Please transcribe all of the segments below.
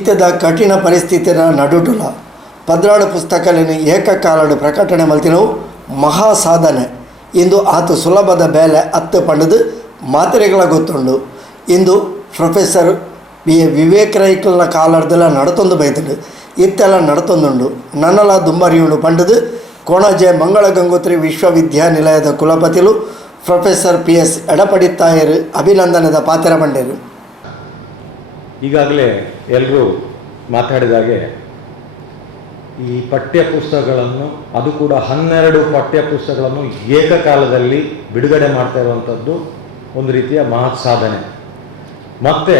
ಇತ್ತದ ಕಠಿಣ ಪರಿಸ್ಥಿತಿಯ ನಡುಟುಲ ಪದ್ರಾಡು ಪುಸ್ತಕಲಿನ ಏಕಕಾಲಡು ಪ್ರಕಟಣೆ ಮಲ್ತಿನವು ಮಹಾ ಸಾಧನೆ. ಇಂದು ಆತು ಸುಲಭದ ಬೇಲೆ ಅತ್ತು ಪಂಡದು ಮಾತ್ರೆಗಳ ಗೊತ್ತುಂಡು. ಇಂದು ಪ್ರೊಫೆಸರ್ ವಿವೇಕ್ ರೈಕಲ್ನ ಕಾಲರ್ದೆಲ್ಲ ನಡತೊಂದು ಬೈತುಂಡು ಇತ್ತೆಲ್ಲ ನಡತೊಂದುಂಡು. ನನ್ನಲ ದುಂಬರಿಯುಂಡು ಪಂಡದು ಕೋಣಾಜೆ ಮಂಗಳ ಗಂಗೋತ್ರಿ ವಿಶ್ವವಿದ್ಯಾನಿಲಯದ ಕುಲಪತಿಲು ಪ್ರೊಫೆಸರ್ PS ಎಡಪಡಿತಾಯರು ಅಭಿನಂದನದ ಪಾತ್ರ ಬಂಡರು. ಈಗಾಗಲೇ ಎಲ್ಲರೂ ಮಾತಾಡಿದಾಗೆ ಈ ಪಠ್ಯಪುಸ್ತಕಗಳನ್ನು, ಅದು ಕೂಡ 12 ಪಠ್ಯಪುಸ್ತಕಗಳನ್ನು ಏಕಕಾಲದಲ್ಲಿ ಬಿಡುಗಡೆ ಮಾಡ್ತಾ ಇರುವಂಥದ್ದು ಒಂದು ರೀತಿಯ ಮಹತ್ ಸಾಧನೆ. ಮತ್ತು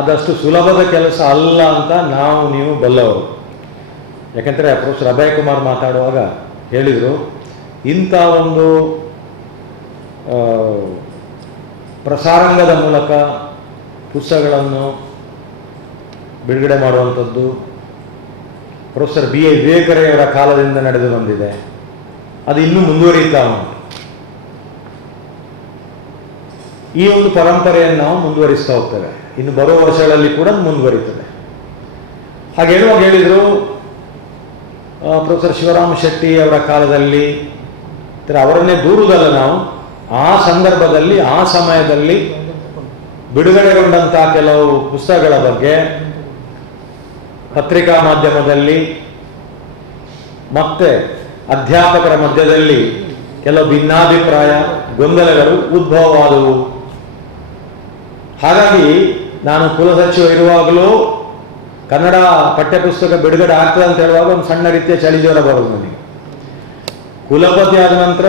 ಅದಷ್ಟು ಸುಲಭದ ಕೆಲಸ ಅಲ್ಲ ಅಂತ ನೀವು ಬಲ್ಲವರು. ಯಾಕೆಂದರೆ ಪ್ರೊಫೆಸರ್ ಅಭಯ್ ಕುಮಾರ್ ಮಾತಾಡುವಾಗ ಹೇಳಿದರು, ಇಂಥ ಒಂದು ಪ್ರಸಾರಾಂಗದ ಮೂಲಕ ಪುಸ್ತಕಗಳನ್ನು ಬಿಡುಗಡೆ ಮಾಡುವಂಥದ್ದು ಪ್ರೊಫೆಸರ್ BA ವಿವೇಕರಯ್ಯವರ ಕಾಲದಿಂದ ನಡೆದು ಬಂದಿದೆ. ಅದು ಇನ್ನೂ ಮುಂದುವರಿಯುತ್ತಾ ಉಂಟು. ಈ ಒಂದು ಪರಂಪರೆಯನ್ನು ನಾವು ಮುಂದುವರಿಸ್ತಾ ಹೋಗ್ತೇವೆ. ಇನ್ನು ಬರುವ ವರ್ಷಗಳಲ್ಲಿ ಕೂಡ ಮುಂದುವರಿತದೆ. ಹಾಗೆ ಹೇಳುವಾಗ ಹೇಳಿದರು, ಪ್ರೊಫೆಸರ್ ಶಿವರಾಮ ಶೆಟ್ಟಿ ಅವರ ಕಾಲದಲ್ಲಿ ಅವರನ್ನೇ ದೂರುವುದಲ್ಲ ನಾವು, ಆ ಸಂದರ್ಭದಲ್ಲಿ ಆ ಸಮಯದಲ್ಲಿ ಬಿಡುಗಡೆಗೊಂಡಂಥ ಕೆಲವು ಪುಸ್ತಕಗಳ ಬಗ್ಗೆ ಪತ್ರಿಕಾ ಮಾಧ್ಯಮದಲ್ಲಿ ಮತ್ತೆ ಅಧ್ಯಾಪಕರ ಮಧ್ಯದಲ್ಲಿ ಕೆಲವು ಭಿನ್ನಾಭಿಪ್ರಾಯ, ಗೊಂದಲಗಳು ಉದ್ಭವವಾದವು. ಹಾಗಾಗಿ ನಾನು ಕುಲಸಚಿವ ಇರುವಾಗಲೂ ಕನ್ನಡ ಪಠ್ಯಪುಸ್ತಕ ಬಿಡುಗಡೆ ಆಗ್ತದೆ ಅಂತ ಹೇಳುವಾಗ ಒಂದು ಸಣ್ಣ ರೀತಿಯ ಚಳಿಜ್ವರ ಬರೋದು ನನಗೆ. ಕುಲಪತಿ ಆದ ನಂತರ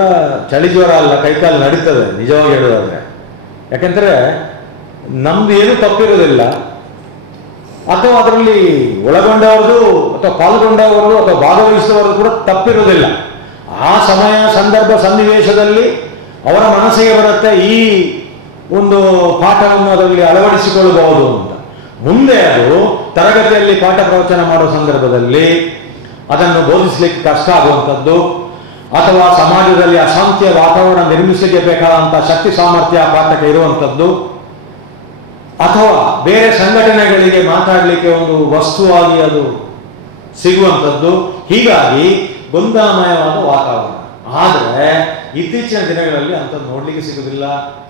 ಚಳಿಜ್ವರ ಅಲ್ಲ, ಕೈಕಾಲು ನಡೀತದೆ ನಿಜವಾಗಿ ಹೇಳೋದಾದ್ರೆ. ಯಾಕೆಂದರೆ ನಮ್ದು ಏನೂ ತಪ್ಪಿರೋದಿಲ್ಲ, ಅಥವಾ ಅದರಲ್ಲಿ ಒಳಗೊಂಡವ್ರದ್ದು ಅಥವಾ ಪಾಲ್ಗೊಂಡವರು ಅಥವಾ ಭಾಗವಹಿಸಿದವರು ಕೂಡ ತಪ್ಪಿರೋದಿಲ್ಲ. ಆ ಸಮಯ, ಸಂದರ್ಭ, ಸನ್ನಿವೇಶದಲ್ಲಿ ಅವರ ಮನಸ್ಸಿಗೆ ಬರುತ್ತೆ ಈ ಒಂದು ಪಾಠವನ್ನು ಅದರಲ್ಲಿ ಅಳವಡಿಸಿಕೊಳ್ಳಬಹುದು ಅಂತ. ಮುಂದೆ ಅದು ತರಗತಿಯಲ್ಲಿ ಪಾಠ ಪ್ರವಚನ ಮಾಡುವ ಸಂದರ್ಭದಲ್ಲಿ ಅದನ್ನು ಬೋಧಿಸಲಿಕ್ಕೆ ಕಷ್ಟ ಆಗುವಂಥದ್ದು, ಅಥವಾ ಸಮಾಜದಲ್ಲಿ ಅಶಾಂತಿಯ ವಾತಾವರಣ ನಿರ್ಮಿಸಲಿಕ್ಕೆ ಬೇಕಾದಂಥ ಶಕ್ತಿ ಸಾಮರ್ಥ್ಯ ಪಾಠಕ್ಕೆ ಇರುವಂಥದ್ದು, ಅಥವಾ ಬೇರೆ ಸಂಘಟನೆಗಳಿಗೆ ಮಾತಾಡಲಿಕ್ಕೆ ಒಂದು ವಸ್ತುವಾಗಿ ಅದು ಸಿಗುವಂಥದ್ದು. ಹೀಗಾಗಿ ಗೊಂದಲಮಯವಾದ ವಾತಾವರಣ. ಆದರೆ ಇತ್ತೀಚಿನ ದಿನಗಳಲ್ಲಿ ಅಂಥದ್ದು ನೋಡಲಿಕ್ಕೆ ಸಿಗುವುದಿಲ್ಲ,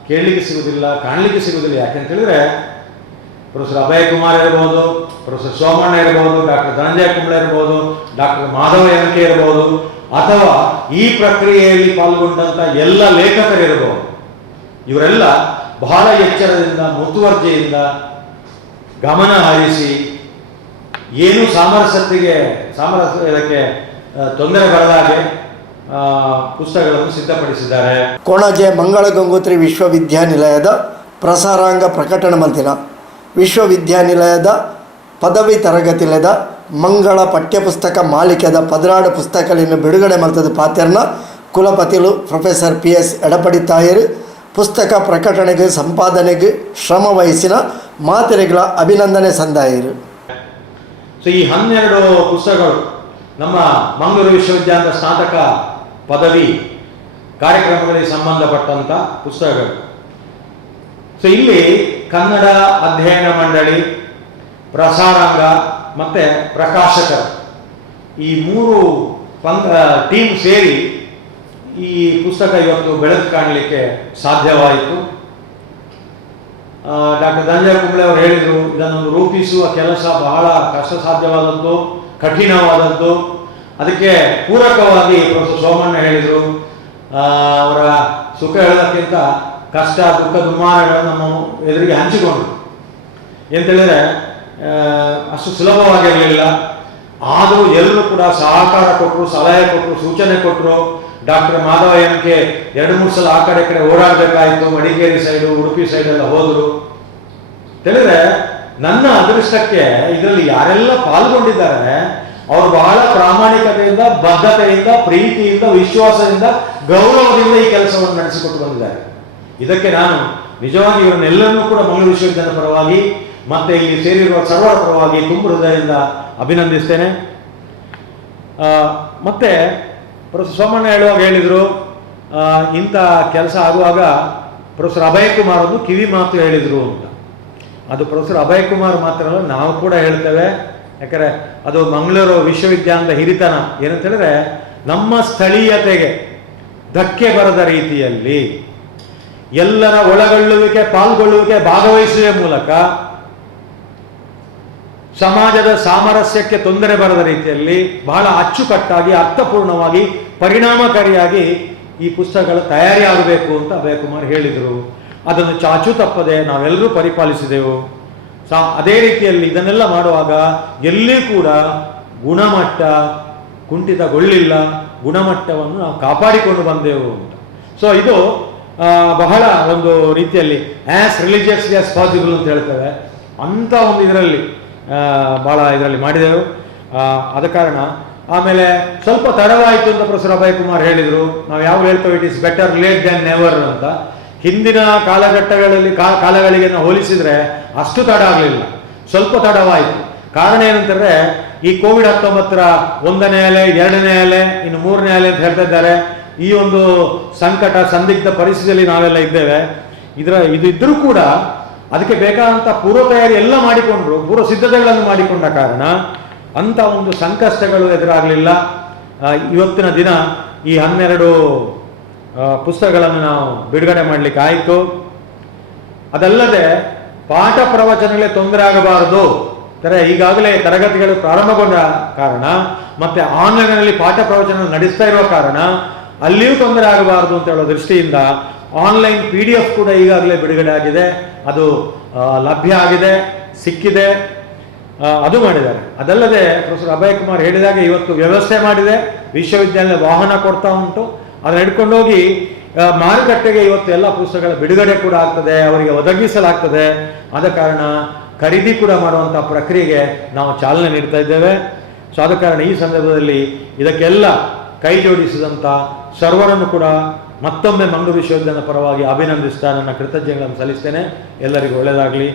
ಕೇಳಲಿಕ್ಕೆ ಸಿಗುವುದಿಲ್ಲ, ಕಾಣಲಿಕ್ಕೆ ಸಿಗುವುದಿಲ್ಲ. ಯಾಕೆಂತ ಹೇಳಿದ್ರೆ ಪ್ರೊಫೆಸರ್ ಅಭಯ್ ಕುಮಾರ್ ಇರ್ಬೋದು, ಪ್ರೊಫೆಸರ್ ಸೋಮಣ್ಣ ಇರ್ಬೋದು, ಡಾಕ್ಟರ್ ಧನಂಜಯ ಕುಂಬ್ಳೆ ಇರ್ಬೋದು, ಡಾಕ್ಟರ್ ಮಾಧವ MK ಇರ್ಬೋದು, ಅಥವಾ ಈ ಪ್ರಕ್ರಿಯೆಯಲ್ಲಿ ಪಾಲ್ಗೊಂಡಂಥ ಎಲ್ಲ ಲೇಖಕರಿರ್ಬೋದು, ಇವರೆಲ್ಲ ಬಹಳ ಎಚ್ಚರದಿಂದ, ಮುತುವರ್ಜಿಯಿಂದ ಗಮನ ಹರಿಸಿ ಏನು ಸಾಮರಸ್ಯಕ್ಕೆ ತೊಂದರೆ ಬರಲಾಗೆ ಪುಸ್ತಕಗಳನ್ನು ಸಿದ್ಧಪಡಿಸಿದ್ದಾರೆ. ಕೋಣಾಜೆ ಮಂಗಳ ಗಂಗೋತ್ರಿ ವಿಶ್ವವಿದ್ಯಾನಿಲಯದ ಪ್ರಸಾರಾಂಗ ಪ್ರಕಟಣೆ ಮಲ್ತಿನ ವಿಶ್ವವಿದ್ಯಾನಿಲಯದ ಪದವಿ ತರಗತಿಲದ ಮಂಗಳ ಪಠ್ಯಪುಸ್ತಕ ಮಾಲಿಕೆದ ಪದ್ರಾಡು ಪುಸ್ತಕಗಳನ್ನು ಬಿಡುಗಡೆ ಮಲ್ತದ ಪಾತ್ಯರ್ನ ಕುಲಪತಿಲು ಪ್ರೊಫೆಸರ್ PS ಎಡಪಡಿತಾಯರು ಪುಸ್ತಕ ಪ್ರಕಟಣೆಗೆ ಸಂಪಾದನೆಗೆ ಶ್ರಮ ವಹಿಸಿನ ಮಾತೆರೆಗಳ ಅಭಿನಂದನೆ ಸಂದಾಯರು. ಸೊ ಈ 12 ಪುಸ್ತಕಗಳು ನಮ್ಮ ಮಂಗಳೂರು ವಿಶ್ವವಿದ್ಯಾಲಯದ ಸ್ನಾತಕ ಪದವಿ ಕಾರ್ಯಕ್ರಮಗಳಿಗೆ ಸಂಬಂಧಪಟ್ಟಂಥ ಪುಸ್ತಕಗಳು. ಸೊ ಇಲ್ಲಿ ಕನ್ನಡ ಅಧ್ಯಯನ ಮಂಡಳಿ, ಪ್ರಸಾರಾಂಗ ಮತ್ತು ಪ್ರಕಾಶಕರು ಈ 3 ಟೀಮ್ ಸೇರಿ ಈ ಪುಸ್ತಕ ಇವತ್ತು ಬೆಳಕು ಕಾಣಲಿಕ್ಕೆ ಸಾಧ್ಯವಾಯಿತು. ಡಾಕ್ಟರ್ ಧನಂಜಯ ಕುಂಬ್ಳೆ ಅವರು ಹೇಳಿದರು, ಇದನ್ನು ರೂಪಿಸುವ ಕೆಲಸ ಬಹಳ ಕಷ್ಟ ಸಾಧ್ಯವಾದದ್ದು, ಕಠಿಣವಾದದ್ದು. ಅದಕ್ಕೆ ಪೂರಕವಾಗಿ ಪ್ರೊಫೆಸರ್ ಸೋಮಣ್ಣ ಹೇಳಿದರು, ಅವರ ಸುಖ ಹೇಳೋದಕ್ಕಿಂತ ಕಷ್ಟ, ದುಃಖ, ದುಮ್ಮಾನಗಳನ್ನು ನಮ್ಮ ಎದುರಿಗೆ ಹಂಚಿಕೊಂಡ್ರು. ಎಂತೇಳಿದರೆ ಅಷ್ಟು ಸುಲಭವಾಗಿರಲಿಲ್ಲ. ಆದರೂ ಎಲ್ಲರೂ ಕೂಡ ಸಹಕಾರ ಕೊಟ್ಟರು, ಸಲಹೆ ಕೊಟ್ಟರು, ಸೂಚನೆ ಕೊಟ್ಟರು. ಡಾಕ್ಟರ್ ಮಾಧವ MK 2-3 ಸಲ ಆ ಕಡೆ ಓಡಾಡಬೇಕಾಯಿತು. ಮಡಿಕೇರಿ ಸೈಡು, ಉಡುಪಿ ಸೈಡೆಲ್ಲ ಹೋದರು. ತಿಳಿದ್ರೆ ನನ್ನ ಅದೃಷ್ಟಕ್ಕೆ ಇದರಲ್ಲಿ ಯಾರೆಲ್ಲ ಪಾಲ್ಗೊಂಡಿದ್ದಾರೆ ಅವರು ಬಹಳ ಪ್ರಾಮಾಣಿಕತೆಯಿಂದ, ಬದ್ಧತೆಯಿಂದ, ಪ್ರೀತಿಯಿಂದ, ವಿಶ್ವಾಸದಿಂದ, ಗೌರವದಿಂದ ಈ ಕೆಲಸವನ್ನು ನಡೆಸಿಕೊಟ್ಟು ಬಂದಿದ್ದಾರೆ. ಇದಕ್ಕೆ ನಾನು ನಿಜವಾಗಿ ಇವರನ್ನೆಲ್ಲರನ್ನೂ ಕೂಡ ಮಂಗಳೂರು ವಿಶ್ವವಿದ್ಯಾಲಯದ ಪರವಾಗಿ ಮತ್ತೆ ಇಲ್ಲಿ ಸೇರಿರುವ ಸರ್ವರ ಪರವಾಗಿ ತುಂಬ ಹೃದಯದಿಂದ ಅಭಿನಂದಿಸ್ತೇನೆ. ಮತ್ತೆ ಪ್ರೊಫೆಸರ್ ಸೋಮಣ್ಣ ಹೇಳುವಾಗ ಹೇಳಿದರು, ಇಂಥ ಕೆಲಸ ಆಗುವಾಗ ಪ್ರೊಫೆಸರ್ ಅಭಯ್ ಕುಮಾರ್ ಒಂದು ಕಿವಿ ಮಾತು ಹೇಳಿದರು ಅಂತ. ಅದು ಪ್ರೊಫೆಸರ್ ಅಭಯ್ ಕುಮಾರ್ ಮಾತ್ರ ಅಲ್ಲ, ನಾವು ಕೂಡ ಹೇಳ್ತೇವೆ. ಯಾಕಂದರೆ ಅದು ಮಂಗಳೂರು ವಿಶ್ವವಿದ್ಯಾಲಯದ ಹಿರಿತನ ಏನಂತ ಹೇಳಿದ್ರೆ, ನಮ್ಮ ಸ್ಥಳೀಯತೆಗೆ ಧಕ್ಕೆ ಬರದ ರೀತಿಯಲ್ಲಿ ಎಲ್ಲರ ಒಳಗೊಳ್ಳುವಿಕೆ, ಪಾಲ್ಗೊಳ್ಳುವಿಕೆ, ಭಾಗವಹಿಸುವ ಮೂಲಕ ಸಮಾಜದ ಸಾಮರಸ್ಯಕ್ಕೆ ತೊಂದರೆ ಬರದ ರೀತಿಯಲ್ಲಿ ಬಹಳ ಅಚ್ಚುಕಟ್ಟಾಗಿ, ಅರ್ಥಪೂರ್ಣವಾಗಿ, ಪರಿಣಾಮಕಾರಿಯಾಗಿ ಈ ಪುಸ್ತಕಗಳ ತಯಾರಿ ಆಗಬೇಕು ಅಂತ ಅಭಯ್ ಕುಮಾರ್ ಹೇಳಿದರು. ಅದನ್ನು ಚಾಚು ತಪ್ಪದೆ ನಾವೆಲ್ಲರೂ ಪರಿಪಾಲಿಸಿದೆವು. ಅದೇ ರೀತಿಯಲ್ಲಿ ಇದನ್ನೆಲ್ಲ ಮಾಡುವಾಗ ಎಲ್ಲಿ ಕೂಡ ಗುಣಮಟ್ಟ ಕುಂಠಿತಗೊಳ್ಳಿಲ್ಲ, ಗುಣಮಟ್ಟವನ್ನು ನಾವು ಕಾಪಾಡಿಕೊಂಡು ಬಂದೆವು ಅಂತ. ಸೊ ಇದು ಬಹಳ ಒಂದು ರೀತಿಯಲ್ಲಿ ಆ್ಯಸ್ ರಿಲಿಜಿಯಸ್ಲಿ ಆಸ್ ಪಾಸಿಬಲ್ ಅಂತ ಹೇಳ್ತೇವೆ, ಅಂಥ ಒಂದು ಇದರಲ್ಲಿ ಭಾಳ ಇದರಲ್ಲಿ ಮಾಡಿದೆವು. ಆದ ಕಾರಣ ಆಮೇಲೆ ಸ್ವಲ್ಪ ತಡವಾಯಿತು ಅಂತ ಪ್ರೊಫೆಸರ್ ಅಭಯ್ ಕುಮಾರ್ ಹೇಳಿದರು. ನಾವು ಯಾವ ಹೇಳ್ತೇವೆ, it is better late than never ಅಂತ. ಹಿಂದಿನ ಕಾಲಗಳಿಗೆ ನಾವು ಹೋಲಿಸಿದರೆ ಅಷ್ಟು ತಡ ಆಗಲಿಲ್ಲ, ಸ್ವಲ್ಪ ತಡವಾಯಿತು. ಕಾರಣ ಏನಂತಂದರೆ, ಈ ಕೋವಿಡ್-19 1ನೇ ಅಲೆ, 2ನೇ ಅಲೆ, ಇನ್ನು 3ನೇ ಅಲೆ ಅಂತ ಹೇಳ್ತಾ ಇದ್ದಾರೆ. ಈ ಒಂದು ಸಂಕಟ, ಸಂದಿಗ್ಧ ಪರಿಸ್ಥಿತಿಯಲ್ಲಿ ನಾವೆಲ್ಲ ಇದ್ದೇವೆ. ಇದು ಇದ್ದರೂ ಕೂಡ ಅದಕ್ಕೆ ಬೇಕಾದಂಥ ಪೂರ್ವ ತಯಾರಿ ಎಲ್ಲ ಮಾಡಿಕೊಂಡ್ರು, ಪೂರ್ವ ಸಿದ್ಧತೆಗಳನ್ನು ಮಾಡಿಕೊಂಡ ಕಾರಣ ಅಂಥ ಒಂದು ಸಂಕಷ್ಟಗಳು ಎದುರಾಗಲಿಲ್ಲ. ಇವತ್ತಿನ ದಿನ ಈ 12 ಪುಸ್ತಕಗಳನ್ನು ನಾವು ಬಿಡುಗಡೆ ಮಾಡಲಿಕ್ಕೆ ಆಯಿತು. ಅದಲ್ಲದೆ ಪಾಠ ಪ್ರವಚನಗಳೇ ತೊಂದರೆ ಆಗಬಾರದು. ಈಗಾಗಲೇ ತರಗತಿಗಳು ಪ್ರಾರಂಭಗೊಂಡ ಕಾರಣ ಮತ್ತು ಆನ್ಲೈನಲ್ಲಿ ಪಾಠ ಪ್ರವಚನ ನಡೆಸ್ತಾ ಇರುವ ಕಾರಣ ಅಲ್ಲಿಯೂ ತೊಂದರೆ ಆಗಬಾರದು ಅಂತ ಹೇಳೋ ದೃಷ್ಟಿಯಿಂದ ಆನ್ಲೈನ್ PDF ಕೂಡ ಈಗಾಗಲೇ ಬಿಡುಗಡೆ ಆಗಿದೆ. ಅದು ಲಭ್ಯ ಆಗಿದೆ, ಸಿಕ್ಕಿದೆ, ಅದು ಮಾಡಿದ್ದಾರೆ. ಅದಲ್ಲದೆ ಪ್ರೊಫೆಸರ್ ಅಭಯ್ ಕುಮಾರ್ ಹೇಳಿದಾಗ ಇವತ್ತು ವ್ಯವಸ್ಥೆ ಮಾಡಿದೆ, ವಿಶ್ವವಿದ್ಯಾಲಯ ವಾಹನ ಕೊಡ್ತಾ ಉಂಟು. ಅದನ್ನು ಹಿಡ್ಕೊಂಡೋಗಿ ಮಾರುಕಟ್ಟೆಗೆ ಇವತ್ತು ಎಲ್ಲ ಪುಸ್ತಕಗಳ ಬಿಡುಗಡೆ ಕೂಡ ಆಗ್ತದೆ, ಅವರಿಗೆ ಒದಗಿಸಲಾಗ್ತದೆ. ಆದ ಕಾರಣ ಖರೀದಿ ಕೂಡ ಮಾಡುವಂಥ ಪ್ರಕ್ರಿಯೆಗೆ ನಾವು ಚಾಲನೆ ನೀಡ್ತಾ ಇದ್ದೇವೆ. ಸೊ ಆದ ಕಾರಣ ಈ ಸಂದರ್ಭದಲ್ಲಿ ಇದಕ್ಕೆಲ್ಲ ಕೈ ಜೋಡಿಸಿದಂಥ ಸರ್ವರನ್ನು ಕೂಡ ಮತ್ತೊಮ್ಮೆ ಮಂಗಳೂರು ವಿಶ್ವವಿದ್ಯಾಲಯದ ಪರವಾಗಿ ಅಭಿನಂದಿಸ್ತಾ ನನ್ನ ಕೃತಜ್ಞತೆಗಳನ್ನು ಸಲ್ಲಿಸ್ತೇನೆ. ಎಲ್ಲರಿಗೂ ಒಳ್ಳೆಯದಾಗಲಿ.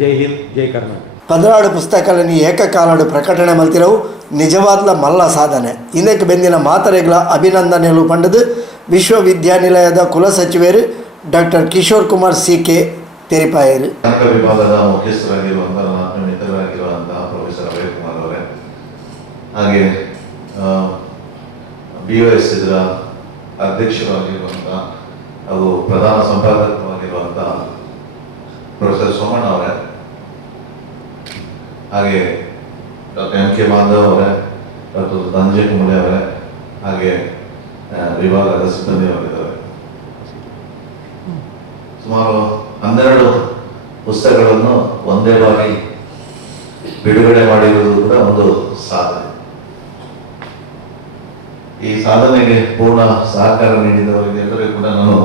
ಜೈ ಹಿಂದ್, ಜೈ ಕರ್ನಾಟಕ. 12 ಪುಸ್ತಕಗಳನ್ನು ಏಕಕಾಲಡು ಪ್ರಕಟಣೆ ಮಲ್ತಿರವು ನಿಜವಾದ ಮಲ್ಲ ಸಾಧನೆ. ಇದಕ್ಕೆ ಬೆಂದಿನ ಮಾತರೆಗಳ ಅಭಿನಂದನೆಗಳು ಪಂಡದು ವಿಶ್ವವಿದ್ಯಾನಿಲಯದ ಕುಲಸಚಿವರು ಡಾಕ್ಟರ್ ಕಿಶೋರ್ ಕುಮಾರ್ CK ತೆರಿಪಾಯರು. ಕನ್ನಡ ವಿಭಾಗದ ಮುಖ್ಯಸ್ಥರಾಗಿರುವಂತಹ ನನ್ನ ಮಿತ್ರರಾಗಿರುವಂತಹ ಪ್ರೊಫೆಸರ್ ಅಭಯ್ ಕುಮಾರ್ ಅವರೇ, ಹಾಗೆ BOS ಇದರ ಅಧ್ಯಕ್ಷರಾಗಿರುವಂತಹ ಹಾಗೂ ಪ್ರಧಾನ ಸಂಪಾದಕರಾಗಿರುವಂತಹ ಪ್ರೊಫೆಸರ್ ಸೋಮಣ್ಣ ಅವರೇ, ಹಾಗೆ ಡಾಕ್ಟರ್ MK ಮಾಧವ್ ಅವರೇ, ಡಾಕ್ಟರ್ ಧನಂಜಯ ಕುಂಬಳೆ ಅವರೇ, ಹಾಗೆ ವಿಭಾಗದ ಸಿಬ್ಬಂದಿಯವರಿದ್ದಾರೆ. ಸುಮಾರು 12 ಪುಸ್ತಕಗಳನ್ನು ಒಂದೇ ಬಾರಿ ಬಿಡುಗಡೆ ಮಾಡಿರುವುದು ಕೂಡ ಒಂದು ಸಾಧನೆ. ಈ ಸಾಧನೆಗೆ ಪೂರ್ಣ ಸಹಕಾರ ನೀಡಿದವರಿಗೆಲ್ಲರಿಗೂ ಕೂಡ ನಾನು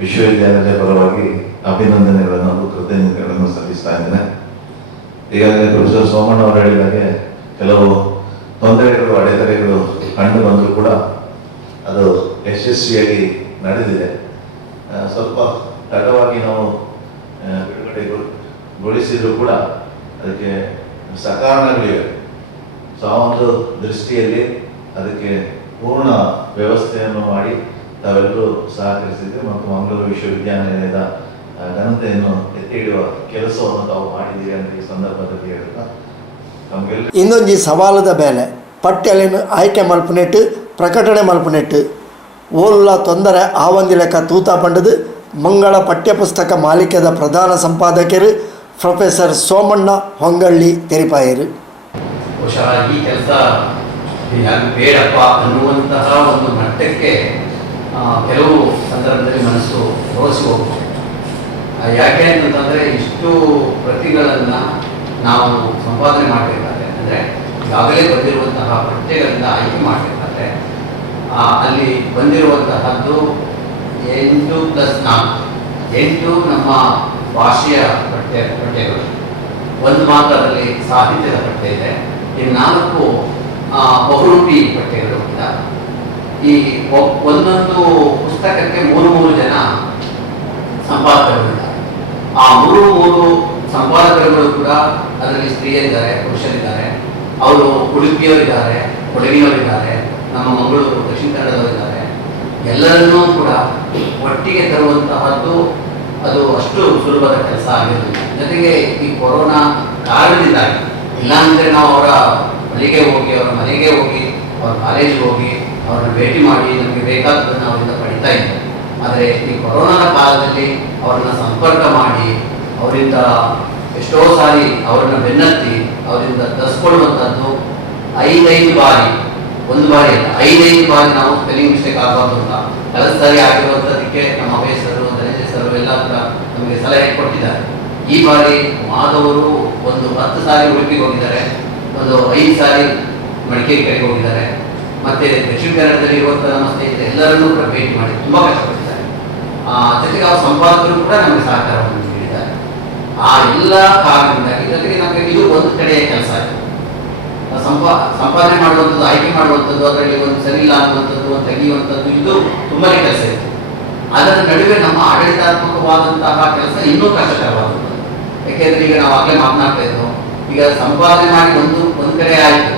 ವಿಶ್ವವಿದ್ಯಾಲಯದ ಪರವಾಗಿ ಅಭಿನಂದನೆಗಳನ್ನು ಹಾಗೂ ಕೃತಜ್ಞತೆಗಳನ್ನು ಸಲ್ಲಿಸ್ತಾ ಇದ್ದೇನೆ. ಈಗಾಗಲೇ ಪ್ರೊಫೆಸರ್ ಸೋಮಣ್ಣ ಅವರು ಹೇಳಿದಾಗೆ ಕೆಲವು ತೊಂದರೆಗಳು, ಅಡೆತಡೆಗಳು ಕಂಡು ಬಂದರೂ ಕೂಡ ಅದು ಯಶಸ್ವಿಯಾಗಿ ನಡೆದಿದೆ. ಸ್ವಲ್ಪ ತಡವಾಗಿ ನಾವು ಬಿಡುಗಡೆಗೊಳಿಸಿದ್ರು ಕೂಡ ಅದಕ್ಕೆ ಸಕಾರಣಗಳಿವೆ. ಸೊ ಆ ಒಂದು ದೃಷ್ಟಿಯಲ್ಲಿ ಅದಕ್ಕೆ ಪೂರ್ಣ ವ್ಯವಸ್ಥೆಯನ್ನು ಮಾಡಿ ತಾವೆಲ್ಲರೂ ಸಹಕರಿಸಿದ್ವಿ ಮತ್ತು ಮಂಗಳೂರು ವಿಶ್ವವಿದ್ಯಾನಿಲಯದ ಘನತೆಯನ್ನು ಎತ್ತಿ ಹಿಡಿಯುವ ಕೆಲಸವನ್ನು ತಾವು ಮಾಡಿದ್ದೀರಿ ಅಂತ ಈ ಸಂದರ್ಭದಲ್ಲಿ ಹೇಳ್ತಾ ನಮಗೆಲ್ಲ ಇನ್ನೊಂದು ಸವಾಲದ ಬೇಲೆ ಪಠ್ಯಗಳನ್ನು ಆಯ್ಕೆ ಮಲ್ಪನೆಟ್ಟು ಪ್ರಕಟಣೆ ಮಲ್ಪನೆಟ್ಟು ಓಲ್ಲ ತೊಂದರೆ ಆವಂದಿ ಲೆಕ್ಕ ತೂತ ಪಂಡದು ಮಂಗಳ ಪಠ್ಯಪುಸ್ತಕ ಮಾಲಿಕೆದ ಪ್ರಧಾನ ಸಂಪಾದಕರು ಪ್ರೊಫೆಸರ್ ಸೋಮಣ್ಣ ಹೊಂಗಳ್ಳಿ ತೆರಿಪಾಯರು. ಬಹುಶಃ ಈ ಕೆಲಸ ಬೇಡಪ್ಪ ಅನ್ನುವಂತಹ ಒಂದು ಮಟ್ಟಕ್ಕೆ ಕೆಲವು ಸಂದರ್ಭದಲ್ಲಿ ಮನಸ್ಸು ರೋಸಿ ಹೋಗ್ತದೆ. ಯಾಕೆ ಅಂತಂದರೆ ಇಷ್ಟು ಪ್ರತಿಗಳನ್ನು ನಾವು ಸಂಪಾದನೆ ಮಾಡಬೇಕಾದ್ರೆ, ಅಂದರೆ ಈಗಾಗಲೇ ಬಂದಿರುವಂತಹ ಪಠ್ಯಗಳಿಂದ ಆಯ್ಕೆ ಮಾಡಬೇಕಾದ್ರೆ ಅಲ್ಲಿ ಬಂದಿರುವಂತಹದ್ದು 8+4 ನಮ್ಮ ಭಾಷೆಯ ಪಠ್ಯಗಳು, ಒಂದು ಮಾತ್ರ ಅದರಲ್ಲಿ ಸಾಹಿತ್ಯದ ಪಠ್ಯ ಇದೆ, ಇನ್ನು 4 ಬಹುರೂಪಿ ಪಠ್ಯಗಳು ಇದ್ದಾವೆ. ಈ ಒಂದೊಂದು ಪುಸ್ತಕಕ್ಕೆ 3 ಜನ ಸಂಪಾದಕರಿದ್ದಾರೆ. ಆ 3 ಸಂಪಾದಕರುಗಳು ಕೂಡ ಅದರಲ್ಲಿ ಸ್ತ್ರೀಯರಿದ್ದಾರೆ, ಪುರುಷರಿದ್ದಾರೆ. ಅವರು ಉಡುಪಿಯವರಿದ್ದಾರೆ, ಕೊಡಗಿನವರಿದ್ದಾರೆ, ನಮ್ಮ ಮಂಗಳೂರು ದಕ್ಷಿಣ ಕನ್ನಡದವರಿದ್ದಾರೆ. ಎಲ್ಲರನ್ನೂ ಕೂಡ ಒಟ್ಟಿಗೆ ತರುವಂತಹದ್ದು ಅದು ಅಷ್ಟು ಸುಲಭದ ಕೆಲಸ ಆಗಿರಲಿಲ್ಲ. ಜೊತೆಗೆ ಈ ಕೊರೋನಾ ಕಾರಣದಿಂದಾಗಿ, ಇಲ್ಲಾಂದರೆ ನಾವು ಅವರ ಮನೆಗೆ ಹೋಗಿ, ಅವರ ಮನೆಗೆ ಹೋಗಿ, ಅವರ ಕಾಲೇಜಿಗೆ ಹೋಗಿ ಅವ್ರನ್ನ ಭೇಟಿ ಮಾಡಿ ನಮಗೆ ಬೇಕಾದದನ್ನು ಅವರಿಂದ ಪಡಿತಾ ಇದ್ದೇವೆ. ಆದರೆ ಈ ಕೊರೋನಾದ ಕಾಲದಲ್ಲಿ ಅವರನ್ನ ಸಂಪರ್ಕ ಮಾಡಿ ಅವರಿಂದ ಎಷ್ಟೋ ಸಾರಿ ಅವರನ್ನು ಬೆನ್ನತ್ತಿ ಅವರಿಂದ ತರಿಸ್ಕೊಳ್ಳುವಂಥದ್ದು 5 ಬಾರಿ, ಒಂದು ಬಾರಿ ಅಲ್ಲ 5 ಬಾರಿ ನಾವು ಸ್ಪೆಲ್ಲಿಂಗ್ ಮಿಸ್ಟೇಕ್ ಆಗಬಾರ್ದು ಅಂತ ಕಳೆದ ಸಾರಿ ಆಗಿರುವಂಥದ್ದಕ್ಕೆ ನಮ್ಮ ಅಭಯಸರು, ಧನಂಜಯ ಸರ್ ಎಲ್ಲ ಕೂಡ ನಮಗೆ ಸಲಹೆ ಕೊಟ್ಟಿದ್ದಾರೆ. ಈ ಬಾರಿ ಮಾಧವರು ಒಂದು 10 ಸಾರಿ ಉಡುಪಿಗೆ ಹೋಗಿದ್ದಾರೆ, ಒಂದು 5 ಸಾರಿ ಮಡಿಕೇರಿ ಕಡೆಗೆ ಹೋಗಿದ್ದಾರೆ. ಮತ್ತೆ ದಕ್ಷಿಣ ಕನ್ನಡದಲ್ಲಿ ಇರುವಂತಹ ನಮ್ಮ ಸ್ನೇಹಿತರು ಎಲ್ಲರನ್ನೂ ಕೂಡ ಭೇಟಿ ಮಾಡಿ ತುಂಬಾ ಕಷ್ಟಪಟ್ಟಿದ್ದಾರೆ. ಜೊತೆಗೆ ಅವ್ರ ಸಂಪಾದಕರು ಕೂಡ ನಮಗೆ ಸಹಕಾರವನ್ನು ನೀಡಿದ್ದಾರೆ. ಆ ಎಲ್ಲ ಕಾರಣದಿಂದಾಗಿ ಜೊತೆಗೆ ನಮಗೆ ಇದು ಒಂದು ಕಡೆಯ ಕೆಲಸ ಆಯಿತು. ಸಂಪಾದನೆ ಮಾಡುವಂಥದ್ದು, ಆಯ್ಕೆ ಮಾಡುವಂಥದ್ದು, ಅದರಲ್ಲಿ ಒಂದು ಸರಿ ಇಲ್ಲ ಅನ್ನುವಂಥದ್ದು, ಒಂದು ತೆಗೆಯುವಂಥದ್ದು, ಇದು ತುಂಬಾನೇ ಕೆಲಸ ಇತ್ತು. ಅದರ ನಡುವೆ ನಮ್ಮ ಆಡಳಿತಾತ್ಮಕವಾದಂತಹ ಕೆಲಸ ಇನ್ನೂ ಕಷ್ಟಕರವಾಗುತ್ತದೆ. ಯಾಕೆಂದ್ರೆ ಈಗ ನಾವು ಆಗಲೇ ಮಾತನಾಡ್ತಾ ಇದ್ದೋ, ಈಗ ಸಂಪಾದನೆ ಮಾಡಿ ಒಂದು ಕಡೆ ಆಯಿತು,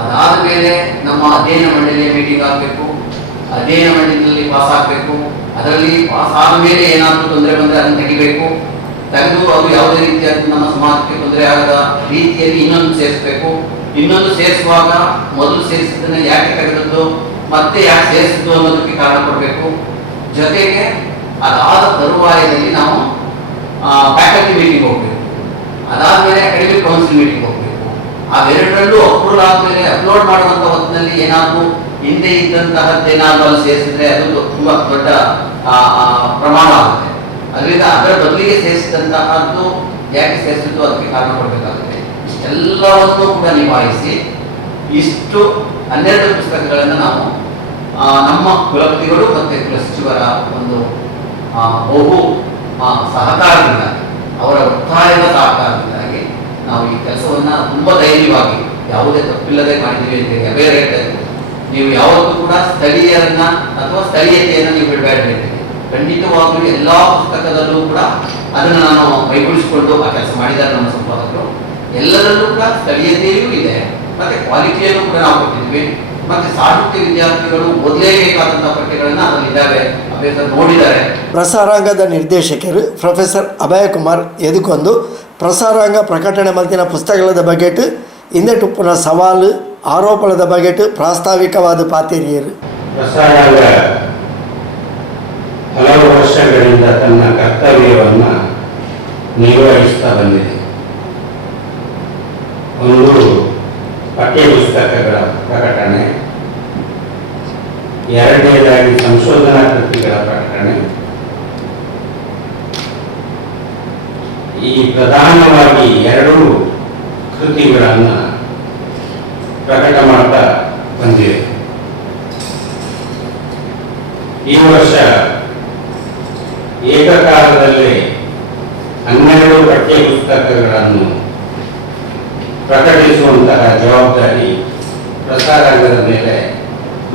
ಅದಾದ ಮೇಲೆ ನಮ್ಮ ಅಧ್ಯಯನ ಮಂಡಳಿಯ ಮೀಟಿಂಗ್ ಆಗಬೇಕು, ಅಧ್ಯಯನ ಮಂಡಳಿಯಲ್ಲಿ ಪಾಸ್ ಆಗಬೇಕು, ಅದರಲ್ಲಿ ಪಾಸ್ ಆದ ಮೇಲೆ ಏನಾದರೂ ತೊಂದರೆ ಬಂದರೆ ಅದನ್ನು ತೆಗಿಬೇಕು, ತೆಗೆದು ಅದು ಯಾವುದೇ ರೀತಿಯಾದ ನಮ್ಮ ಸಮಾಜಕ್ಕೆ ತೊಂದರೆ ಆಗದ ರೀತಿಯಲ್ಲಿ ಇನ್ನೊಂದು ಸೇರಿಸಬೇಕು. ಇನ್ನೊಂದು ಸೇರಿಸುವಾಗ ಮೊದಲು ಸೇರಿಸಿದ್ದನ್ನು ಯಾಕೆ ತೆಗೆದದ್ದು, ಮತ್ತೆ ಯಾಕೆ ಸೇರಿಸಿದ್ದು ಅನ್ನೋದಕ್ಕೆ ಕಾರಣ ಕೊಡಬೇಕು. ಜೊತೆಗೆ ಅದಾದ ತರುವಾಯದಲ್ಲಿ ನಾವು ಫ್ಯಾಕಲ್ಟಿ ಮೀಟಿಂಗ್ ಹೋಗ್ಬೇಕು, ಅದಾದ್ಮೇಲೆ ಅಕಾಡೆಮಿಕ್ ಕೌನ್ಸಿಲ್ ಮೀಟಿಂಗ್ ಹೋಗ್ಬೇಕು. ಅವೆರಡರಲ್ಲೂ ಅಪ್ರೂವಲ್ ಆದ್ಮೇಲೆ ಅಪ್ಲೋಡ್ ಮಾಡುವಂತ ಹೊತ್ತಿನಲ್ಲಿ ಏನಾದರೂ ಹಿಂದೆ ಇದ್ದಂತಹದ್ದೇನಾದ್ರೂ ಅಲ್ಲಿ ಸೇರಿಸಿದ್ರೆ ಅದು ತುಂಬಾ ದೊಡ್ಡ ಪ್ರಮಾಣ ಆಗುತ್ತೆ. ಅದರಿಂದ ಅದರ ಬದಲಿಗೆ ಸೇರಿಸಿದಂತಹದ್ದು ಯಾಕೆ ಸೇರಿಸಿದ್ದು ಅದಕ್ಕೆ ಕಾರಣ ಕೊಡಬೇಕಾಗುತ್ತೆ. ಇಷ್ಟೆಲ್ಲವನ್ನೂ ಕೂಡ ನಿಭಾಯಿಸಿ ಇಷ್ಟು 12 ಪುಸ್ತಕಗಳನ್ನು ನಾವು ನಮ್ಮ ಕುಲಪತಿಗಳು ಮತ್ತೆ ಕುಲಸಚಿವರ ಒಂದು ಬಹು ಸಹಕಾರದಿಂದಾಗಿ, ಅವರ ಒತ್ತಾಯದ ಸಹಕಾರದಿಂದಾಗಿ ನಾವು ಈ ಕೆಲಸವನ್ನ ತುಂಬಾ ಧೈರ್ಯವಾಗಿ ಯಾವುದೇ ತಪ್ಪಿಲ್ಲದೆ ಮಾಡಿದ್ದೀವಿ ಅಂತ ಹೇಳಿ ಹೇಳ್ತಾ ಇದ್ದೀವಿ. ನೀವು ಯಾವತ್ತೂ ಕೂಡ ಸ್ಥಳೀಯರನ್ನ ಅಥವಾ ಸ್ಥಳೀಯತೆಯನ್ನು ನೀವು ಬಿಡಬೇಡಿ. ಖಂಡಿತವಾಗ್ಲೂ ಎಲ್ಲಾ ಪುಸ್ತಕದಲ್ಲೂ ಕೂಡ ಅದನ್ನು ನಾನು ಕೈಗೂಡಿಸಿಕೊಂಡು ಆ ಕೆಲಸ ಮಾಡಿದ್ದಾರೆ ನಮ್ಮ ಸಂಪಾದಕರು. ಎಲ್ಲರಲ್ಲೂ ಕೂಡ ಸ್ಥಳೀಯತೆಯೂ ಇದೆ, ಮತ್ತೆ ಕ್ವಾಲಿಟಿಯನ್ನು ಕೂಡ ನಾವು ಕೊಟ್ಟಿದ್ವಿ. ಮತ್ತೆ ಸಾಹಿತ್ಯ ವಿದ್ಯಾರ್ಥಿಗಳು ಓದಲೇಬೇಕಾದಂತಹ ಪಠ್ಯಗಳನ್ನ ಅದರಲ್ಲಿ ಇದ್ದಾವೆ, ಅಭ್ಯಾಸ ನೋಡಿದ್ದಾರೆ. ಪ್ರಸಾರಾಂಗದ ನಿರ್ದೇಶಕರು ಪ್ರೊಫೆಸರ್ ಅಭಯಕುಮಾರ್ ಎದುಕೊಂದು ಪ್ರಸಾರಾಂಗ ಪ್ರಕಟಣೆ ಮಲ್ತಿನ ಪುಸ್ತಕದ ಬಗೆಟ್ ಇಂದೆಟ್ಟು ಪುನಃ ಸವಾಲು ಆರೋಪದ ಬಗೆಟ್ ಪ್ರಾಸ್ತಾವಿಕವಾದ ಪಾತಿರಿಯರು. ಪ್ರಸಾರಾಂಗ ಹಲವು ವರ್ಷಗಳಿಂದ ತನ್ನ ಕರ್ತವ್ಯವನ್ನು ನಿರ್ವಹಿಸ್ತಾ ಬಂದಿದೆ. ಒಂದು ಪಠ್ಯಪುಸ್ತಕಗಳ ಪ್ರಕಟಣೆ, ಎರಡನೇದಾಗಿ ಸಂಶೋಧನಾ ಕೃತಿಗಳ ಪ್ರಕಟಣೆ. ಈ ಪ್ರಧಾನವಾಗಿ 2 ಕೃತಿಗಳನ್ನು ಪ್ರಕಟ ಮಾಡ್ತಾ ಬಂದಿದೆ. ಈ ವರ್ಷ ಏಕಕಾಲದಲ್ಲಿ 12 ಪಠ್ಯಪುಸ್ತಕಗಳನ್ನು ಪ್ರಕಟಿಸುವಂತಹ ಜವಾಬ್ದಾರಿ ಪ್ರಸಾರಾಂಗದ ಮೇಲೆ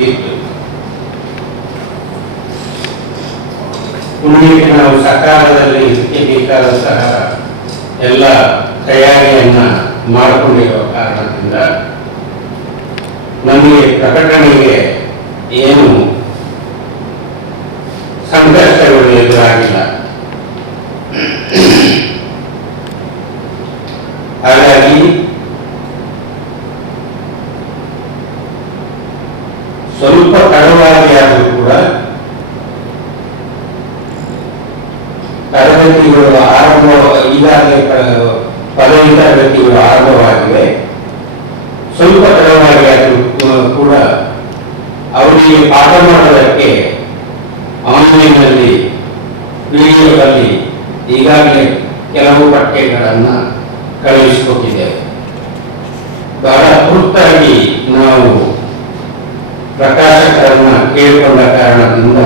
ಇತ್ತು. ಮುಂದಕ್ಕೆ ನಾವು ಸಕಾಲದಲ್ಲಿ ಇದಕ್ಕೆ ಬೇಕಾದಂತಹ ಎಲ್ಲ ತಯಾರಿಯನ್ನ ಮಾಡಿಕೊಂಡಿರುವ ಕಾರಣದಿಂದ ನಮಗೆ ಪ್ರಕಟಣೆಗೆ ಏನು ಸಂಘರ್ಷಗಳು ಎದುರಾಗಿಲ್ಲ. ಹಾಗಾಗಿ ಸ್ವಲ್ಪ ತಡವಾಗಿ ಆದರೂ ಕೂಡ ತರಗತಿಗಳು ಈಗಾಗಲೇ ಪದವಿ ತರಗತಿಗಳು ಆರಂಭವಾಗಿವೆ. ಸ್ವಲ್ಪ ತಡವಾಗಿ ಆದರೂ ಕೂಡ ಅವರಿಗೆ ಪಾಠ ಮಾಡೋದಕ್ಕೆ ಆನ್ಲೈನ್ನಲ್ಲಿ ವಿಡಿಯೋದಲ್ಲಿ ಈಗಾಗಲೇ ಕೆಲವು ಪಠ್ಯಗಳನ್ನು ಕಳುಹಿಸಿಕೊಟ್ಟಿದ್ದೇವೆ. ಬಹಳ ತುರ್ತಾಗಿ ನಾವು ಪ್ರಕಾಶಕರನ್ನ ಕೇಳಿಕೊಂಡ ಕಾರಣದಿಂದ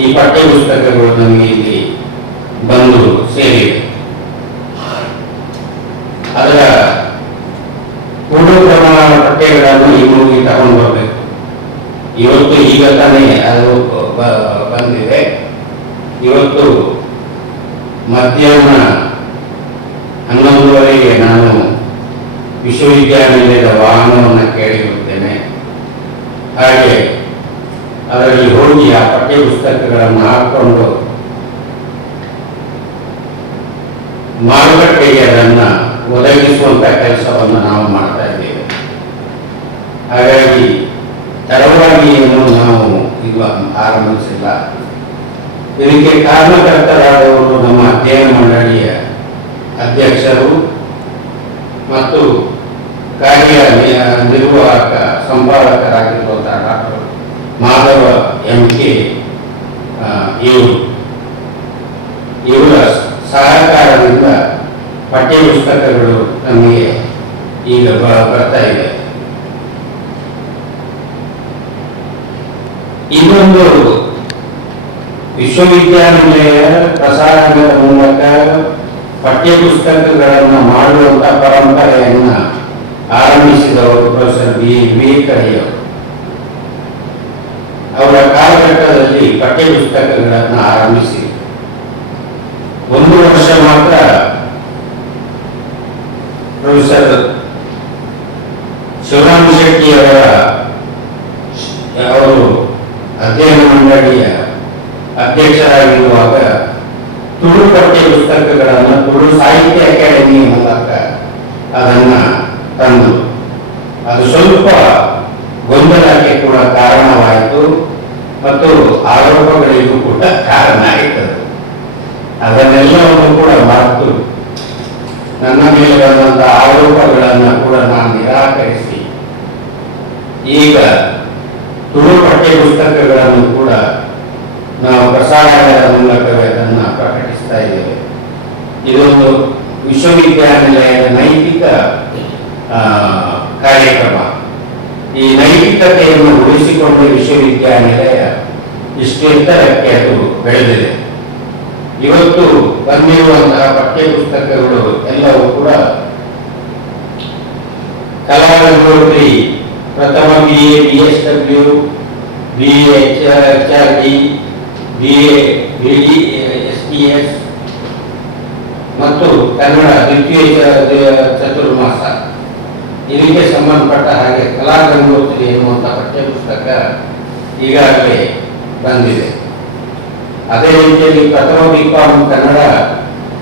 ಈ ಪಠ್ಯಪುಸ್ತಕಗಳು ನಮಗೆ ಇಲ್ಲಿ ಬಂದು ಸೇರಿವೆ. ಅದರ ಪೂರ್ವ ಪ್ರಮಾಣ ಪಠ್ಯಗಳನ್ನು ಇನ್ನು ತಗೊಂಡು ಬರಬೇಕು. ಇವತ್ತು ಈಗ ತಾನೇ ಅದು ಬಂದಿದೆ. ಇವತ್ತು ಮಧ್ಯಾಹ್ನ 11:30ಗೆ ನಾನು ವಿಶ್ವವಿದ್ಯಾನಿಲಯದ ವಾಹನವನ್ನು ಕೇಳಿರುತ್ತೇನೆ. ಹಾಗೆ ಅದರಲ್ಲಿ ಹೋಗಿ ಆ ಪಠ್ಯಪುಸ್ತಕಗಳನ್ನು ಹಾಕೊಂಡು ಮಾರುಕಟ್ಟೆಗೆ ಅದನ್ನು ಒದಗಿಸುವಂಥ ಕೆಲಸವನ್ನು ನಾವು ಮಾಡ್ತಾ ಇದ್ದೇವೆ. ಹಾಗಾಗಿ ತಡವಾಗಿ ಏನು ನಾವು ಈಗ ಆರಂಭಿಸಿಲ್ಲ. ಇದಕ್ಕೆ ಕಾರಣಕರ್ತರಾದವರು ನಮ್ಮ ಅಧ್ಯಯನ ಮಂಡಳಿಯ ಅಧ್ಯಕ್ಷರು ಮತ್ತು ಕಾರ್ಯನಿರ್ವಾಹಕ ಸಂಪಾದಕರಾಗಿರುವಂಥ ಡಾಕ್ಟರ್ ಮಾಧವ MK ಇವರ ಸಹಕಾರದಿಂದ ಪಠ್ಯ ಪುಸ್ತಕಗಳು ನಮಗೆ ಈಗ ಬರ್ತಾ ಇದೆ. ಇನ್ನೊಂದು ವಿಶ್ವವಿದ್ಯಾನಿಲಯ ಪ್ರಸಾರದ ಮೂಲಕ ಪಠ್ಯ ಪುಸ್ತಕಗಳನ್ನು ಮಾಡುವಂಥ ಪರಂಪರೆಯನ್ನು ಆರಂಭಿಸಿದವರು ಪ್ರೊಫೆಸರ್ ವಿವೇಕಯ್ಯವರು. ಅವರ ಕಾಲಘಟ್ಟದಲ್ಲಿ ಪಠ್ಯ ಪುಸ್ತಕಗಳನ್ನು ಆರಂಭಿಸಿ 1 ವರ್ಷ ಮಾತ್ರ ಪ್ರೊಫೆಸರ್ ಶಿವರಾಮ್ ಶೆಟ್ಟಿ ಅವರು ಅಧ್ಯಯನ ಮಂಡಳಿಯ ಅಧ್ಯಕ್ಷರಾಗಿರುವಾಗ ತುಳು ಪಠ್ಯ ಪುಸ್ತಕಗಳನ್ನು ತುಳು ಸಾಹಿತ್ಯ ಅಕಾಡೆಮಿ ಮೂಲಕ ಅದನ್ನು ತಂದು ಅದು ಸ್ವಲ್ಪ ಗೊಂದಲಕ್ಕೆ ಕೂಡ ಕಾರಣವಾಯಿತು ಮತ್ತು ಆರೋಪಗಳಿಗೂ ಕೂಡ ಕಾರಣ ಆಯಿತು. ಅದನ್ನೆಲ್ಲವನ್ನು ಕೂಡ ಮರೆತು ನನ್ನ ಮೇಲೆ ಬಂದಂಥ ಆರೋಪಗಳನ್ನು ಕೂಡ ನಾನು ನಿರಾಕರಿಸಿ ಈಗ ತುಳು ಪಠ್ಯ ಪುಸ್ತಕಗಳನ್ನು ಕೂಡ ನಾವು ಪ್ರಸಾರಾಲಯದ ಮೂಲಕವೇ ಅದನ್ನು ಪ್ರಕಟಿಸ್ತಾ ಇದ್ದೇವೆ. ಇದೊಂದು ವಿಶ್ವವಿದ್ಯಾನಿಲಯದ ನೈತಿಕ ಕಾರ್ಯಕ್ರಮ. ಈ ನೈತಿಕತೆಯನ್ನು ಉಳಿಸಿಕೊಂಡು ವಿಶ್ವವಿದ್ಯಾನಿಲಯ ಇಷ್ಟು ಎತ್ತರಕ್ಕೆ ಅದು ಬೆಳೆದಿದೆ. ಇವತ್ತು ಬಂದಿರುವಂತಹ ಪಠ್ಯ ಪುಸ್ತಕಗಳು ಎಲ್ಲವೂ ಕೂಡ ಕಲಾರಂಗೋತ್ರಿ ಪ್ರಥಮ BA BSW BA HRD BA BD STS ಮತ್ತು ಕನ್ನಡ ದ್ವಿತೀಯ ಚತುರ್ಮಾಸ ಇದಕ್ಕೆ ಸಂಬಂಧಪಟ್ಟ ಹಾಗೆ ಕಲಾರಂಗೋತ್ರಿ ಎನ್ನುವಂಥ ಪಠ್ಯ ಪುಸ್ತಕ ಈಗಾಗಲೇ ಬಂದಿದೆ. ಅದೇ ರೀತಿಯಲ್ಲಿ ಪ್ರಥಮ B.Com ಕನ್ನಡ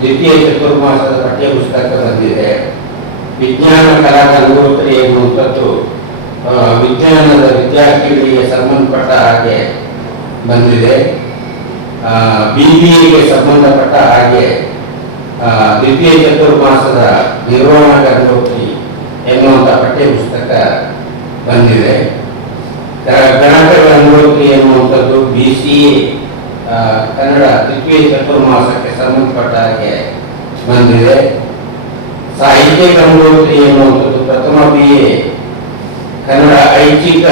ದ್ವಿತೀಯ ಚತುರ್ಮಾಸದ ಪಠ್ಯ ಪುಸ್ತಕ ಬಂದಿದೆ. ವಿಜ್ಞಾನ ಕಲಾರಂಗೋತ್ರಿ ಎನ್ನುವಂಥದ್ದು ವಿಜ್ಞಾನದ ವಿದ್ಯಾರ್ಥಿಗಳಿಗೆ ಸಂಬಂಧಪಟ್ಟ ಹಾಗೆ ಬಂದಿದೆ. BBAಗೆ ಸಂಬಂಧಪಟ್ಟ ಹಾಗೆ ದ್ವಿತೀಯ ಚತುರ್ಮಾಸದ ನಿರ್ವಹಣಾ ರಂಗೋತ್ರಿ ಎನ್ನುವಂಥ ಪಠ್ಯ ಪುಸ್ತಕ ಬಂದಿದೆ. ಗಣಕ ರಂಗೋತ್ರಿ ಎನ್ನುವಂಥದ್ದು BCA ಕನ್ನಡ ದ್ವಿತೀಯ ಚತುರ್ಮಾಸಕ್ಕೆ ಸಂಬಂಧಪಟ್ಟ ಹಾಗೆ ಬಂದಿದೆ. ಸಾಹಿತ್ಯ ರಂಗೋತ್ರಿ ಎನ್ನುವಂಥದ್ದು ಪ್ರಥಮ BA ಕನ್ನಡ ಐಚ್ಛಿಕ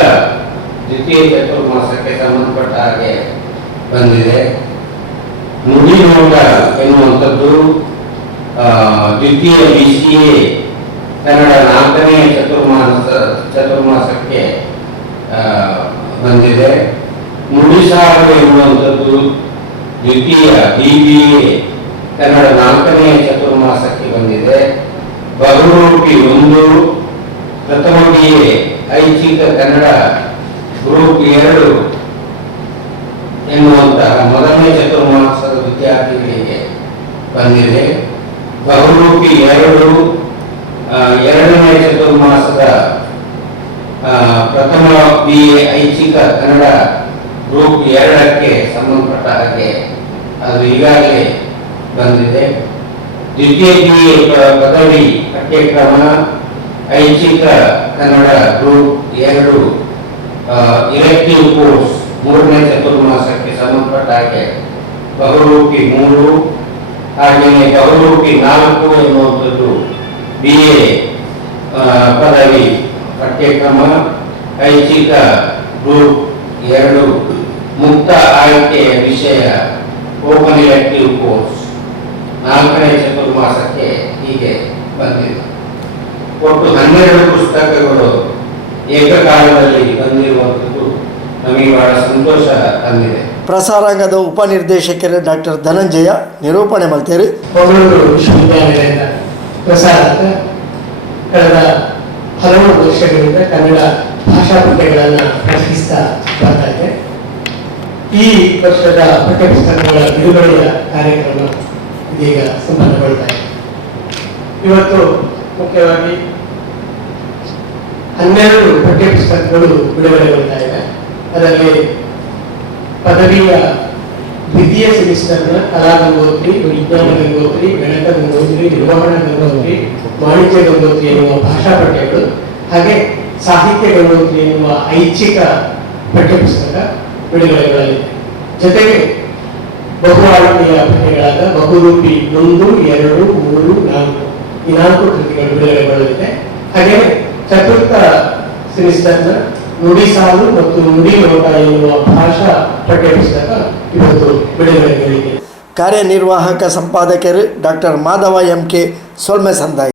ದ್ವಿತೀಯ ಚತುರ್ಮಾಸಕ್ಕೆ ಸಂಬಂಧಪಟ್ಟ ಹಾಗೆ ಬಂದಿದೆ. ನುಡಿ ನೋಟ ಎನ್ನುವಂಥದ್ದು ದ್ವಿತೀಯ BCA ಕನ್ನಡ 4ನೇ ಚತುರ್ಮಾಸಕ್ಕೆ ಬಂದಿದೆ. ನುಡಿಸಾರು ಎನ್ನುವಂಥದ್ದು ದ್ವಿತೀಯ BBA ಕನ್ನಡ 4ನೇ ಚತುರ್ಮಾಸಕ್ಕೆ ಬಂದಿದೆ. ಬಹುರೂಪಿ 1 ಪ್ರಥಮ BA ಐಚ್ಛಿಕ ಕನ್ನಡ ಗ್ರೂಪ್ 2 ಎನ್ನುವಂತಹ 1ನೇ ಚತುರ್ಮಾಸದ ವಿದ್ಯಾರ್ಥಿಗಳಿಗೆ ಬಂದಿದೆ. ಬಹುರೂಪಿ 2 2ನೇ ಚತುರ್ಮಾಸದ ಪ್ರಥಮ BA ಐಚ್ಛಿಕ ಕನ್ನಡ ಗ್ರೂಪ್ 2ಕ್ಕೆ ಸಂಬಂಧಪಟ್ಟ ಹಾಗೆ ಅದು ಈಗಾಗಲೇ ಬಂದಿದೆ. ದ್ವಿತೀಯ BA ಪದವಿ ಪಠ್ಯಕ್ರಮ ಐಚ್ಛಿಕ ಕನ್ನಡ ಗ್ರೂಪ್ 2 ಇಲೆಕ್ಟಿವ್ ಕೋರ್ಸ್ 3ನೇ ಚತುರ್ಮಾಸಕ್ಕೆ ಸಂಬಂಧಪಟ್ಟ ಹಾಗೆ ಬಹುರೂಪಿ 3 ಹಾಗೆಯೇ ಬಹುರೂಪಿ 4 ಎನ್ನುವಂಥದ್ದು BA ಪದವಿ ಪಠ್ಯಕ್ರಮ ಐಚ್ಛಿಕ ಗ್ರೂಪ್ 2 ಮುಕ್ತ ಆಯ್ಕೆಯ ವಿಷಯ ಓಪನ್ ಇಲೆಕ್ಟಿವ್ ಕೋರ್ಸ್ 4ನೇ ಚತುರ್ಮಾಸಕ್ಕೆ ಹೀಗೆ ಬಂದಿದೆ. ಒಟ್ಟು 12 ಪುಸ್ತಕಗಳು ಏಕಕಾಲದಲ್ಲಿ ಬಂದಿರುವಂಥದ್ದು ನಮಗೆ ಬಹಳ ಸಂತೋಷ ತಂದಿದೆ. ಪ್ರಸಾರಾಂಗದ ಉಪನಿರ್ದೇಶಕರು ಡಾಕ್ಟರ್ ಧನಂಜಯ ನಿರೂಪಣೆ ಮಾಡ್ತಾರೆ. ಮಂಗಳೂರು ವಿಶ್ವವಿದ್ಯಾನಿಲಯದ ಪ್ರಸಾರಕ ಕಳೆದ ಹಲವು ವರ್ಷಗಳಿಂದ ಕನ್ನಡ ಭಾಷಾ ಪಠ್ಯಗಳನ್ನು ಪ್ರಕಟಿಸ್ತಾ ಬರ್ತಾ ಇದೆ. ಈ ವರ್ಷದ ಪಠ್ಯಪುಸ್ತಕಗಳ ಬಿಡುಗಡೆಯ ಕಾರ್ಯಕ್ರಮ ಇದೀಗ ಸಂಪನ್ನಗೊಳ್ತಾ ಇದೆ. ಇವತ್ತು ಮುಖ್ಯವಾಗಿ 12 ಪಠ್ಯ ಪುಸ್ತಕಗಳು ಬಿಡುಗಡೆಗೊಳ್ತಾ ಇದೆ. ಅದರಲ್ಲಿ ಪದವಿಯ ದ್ವಿತೀಯ ಸೆಮಿಸ್ಟರ್ನ ಕಲಾ ಗಂಗೋತ್ರಿ, ವಿಜ್ಞಾನ ಗಂಗೋತ್ರಿ, ಗಣಿತ ಗಂಗೋತ್ರಿ, ನಿರ್ವಹಣಾ ಗಂಗೋತ್ರಿ, ವಾಣಿಜ್ಯ ಗಂಗೋತ್ರಿ ಎನ್ನುವ ಭಾಷಾ ಪಠ್ಯಗಳು, ಹಾಗೆ ಸಾಹಿತ್ಯ ಗಂಗೋತ್ರಿ ಎನ್ನುವ ಐಚ್ಛಿಕ ಪಠ್ಯಪುಸ್ತಕ ಬಿಡುಗಡೆಗೊಳ್ಳಲಿದೆ. ಜೊತೆಗೆ ಬಹು ಆಯ್ಕೆಯ ಪಠ್ಯಗಳಾದ ಬಹುರೂಪಿ 1, 2, 3, 4 ಈ 4 ಕೃತಿಗಳು ಬಿಡುಗಡೆಗೊಳ್ಳಲಿದೆ. ಹಾಗೆ ಚತುರ್ಥ ಸೆಮಿಸ್ಟರ್ನ ನುಡಿ ಸಾಲು ಮತ್ತು ನುಡಿ ನೋಟ ಎನ್ನುವ ಭಾಷಾ ಪಠ್ಯಪುಸ್ತಕ ಇವತ್ತು ಬಿಡುಗಡೆಗೊಳ್ಳಲಿದೆ. ಕಾರ್ಯನಿರ್ವಾಹಕ ಸಂಪಾದಕರು ಡಾಕ್ಟರ್ ಮಾಧವ MK ಸೊಲ್ಮೆಸಂದಾಯಿ.